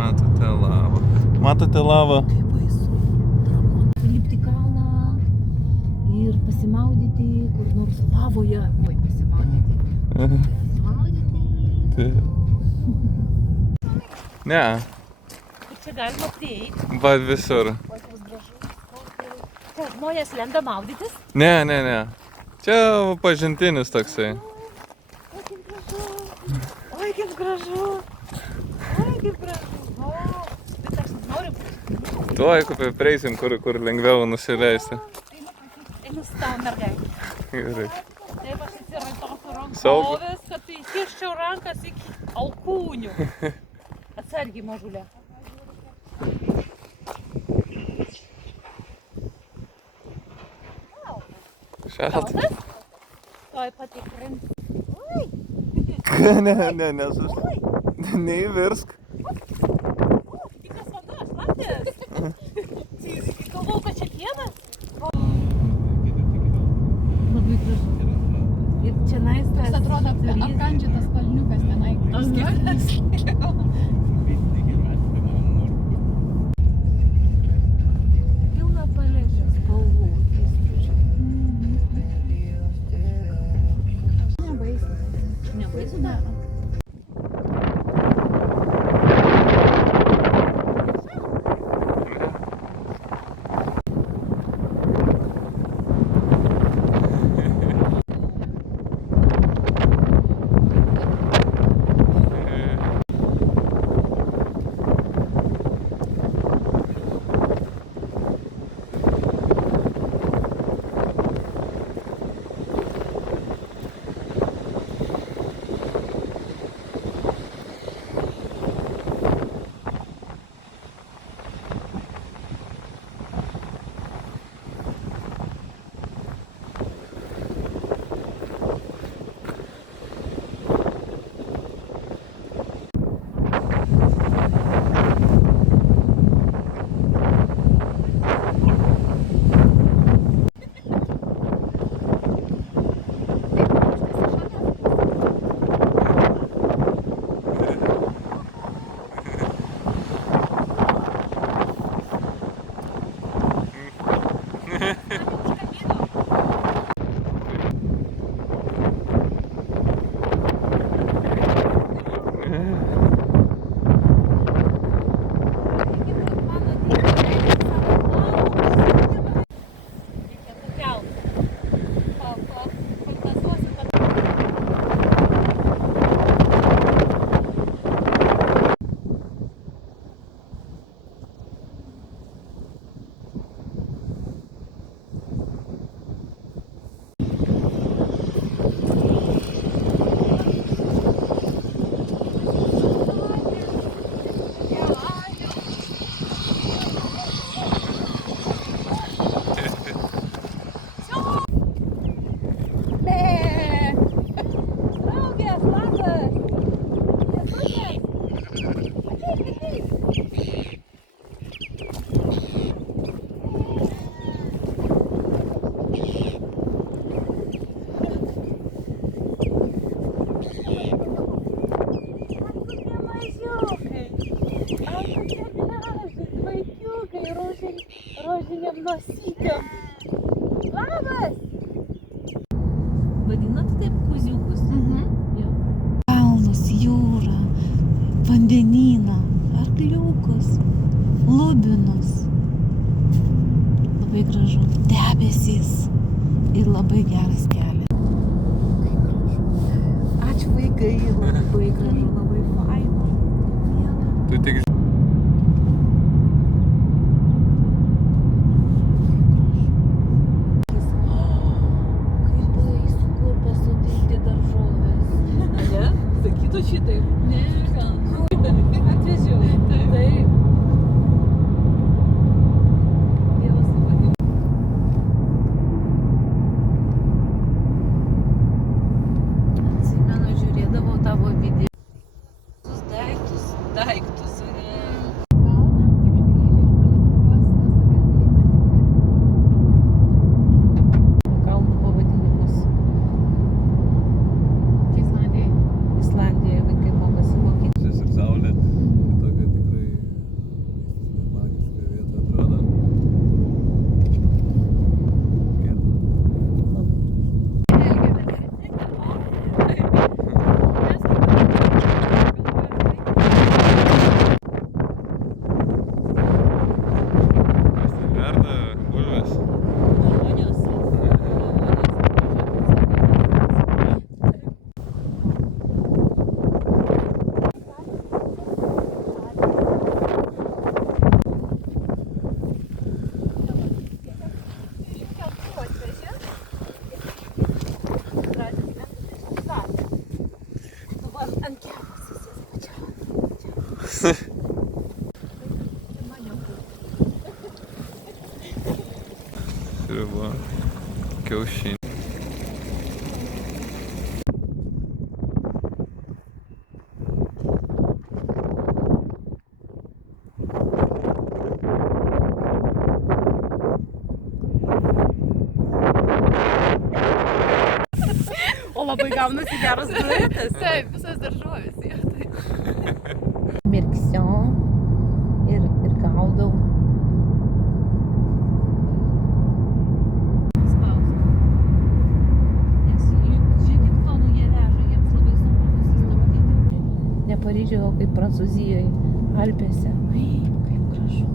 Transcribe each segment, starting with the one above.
matote lavą. Matote lavą? Kaip baisu. Lipti kalną ir pasimaudyti kur nors lavoje. Oi, pasimaudyti. Pasimaudyti. Ne, Ir čia galima prieiti. va visur. Oi, koks gražus. Čia žmonės lenda maudytis. Ne. Čia pažintinis toksai. Oi, kaip gražu. Oi, kaip gražu. O, bet aš noriu. Tuoj, prieisim, kur lengviau nusileisti. Einu su tavo mergaitė. Gerai. Taip aš atsiraitosiu Saugu. rankovės, kad įkiščiau rankas iki alkūnių. Atsargiai, mažulė. Šalta. Tuoj patikrint. Ne, neįvirsk. Tikas vanduo, šlaptis. Galvau, kad čia pienas. Labai gražu. Ir čia naistas. Atrodo, apkandžiotas kalniukas tenai. Pilna paletė spalvų. Nebaisu. Nebaisu, ne? Rožiniam nosytėm. Labas! Vadinat taip kuziukus? Kalnus, jūrą, vandenyną, arkliukus, lubinus. Labai gražu. Debesys ir labai geras kelias. Ačiū vaikai, labai gražu, labai faina. Tu tik Šitaip. Ne, gal. Atvežiau. Taip. Dievas labai. Atsimenu, žiūrėdavau tavo video. Daiktus. Kalnų pavadinimus. Islandija. Ir saulė, tokia tikrai Sriuba. Kiaušiniai. O labai gaunasi geras duetas. Taip, visas daržovės. Jo, taip. Mirksiu ir gaudau. Spausk. Nes juk žiūrėk, tonų jie veža, jiems labai sunku susistabdyti. Ne Paryžiuje, o kaip Prancūzijoje, Alpėse. Ai, kaip gražu.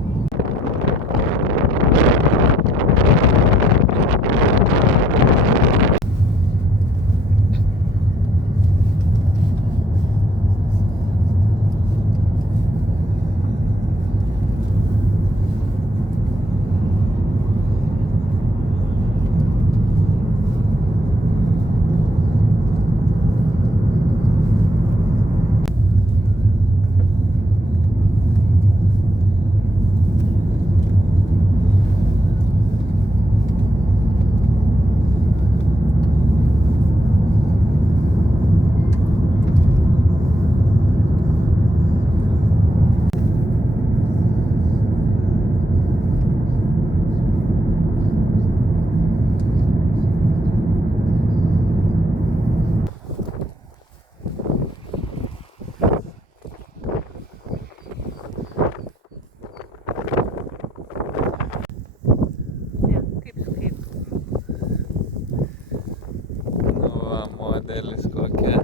Nu va, modelis kokia.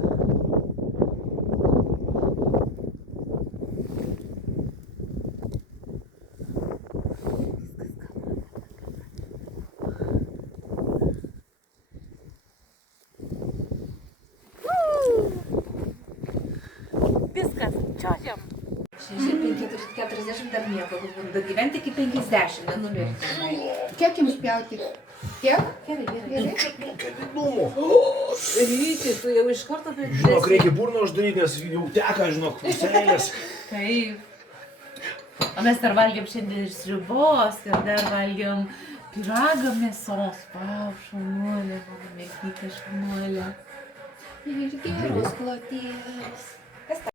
Viskas, čiuožiam. 40 dar nieko, dagyventi iki 50, nenumirti. Kiek jums pjauti? Kiek? Gerai. Ryti, tu jau iš karto pridėsi. Žinok, reikia burną uždaryti, nes jau teka, žinok, seilės. Taip. O mes dar valgėm šiandien ir sriubos ir dar valgėm pyragą mėsos. Vau, šaunuolė, mano mėgytė šaunuolė. Ir geros klotės.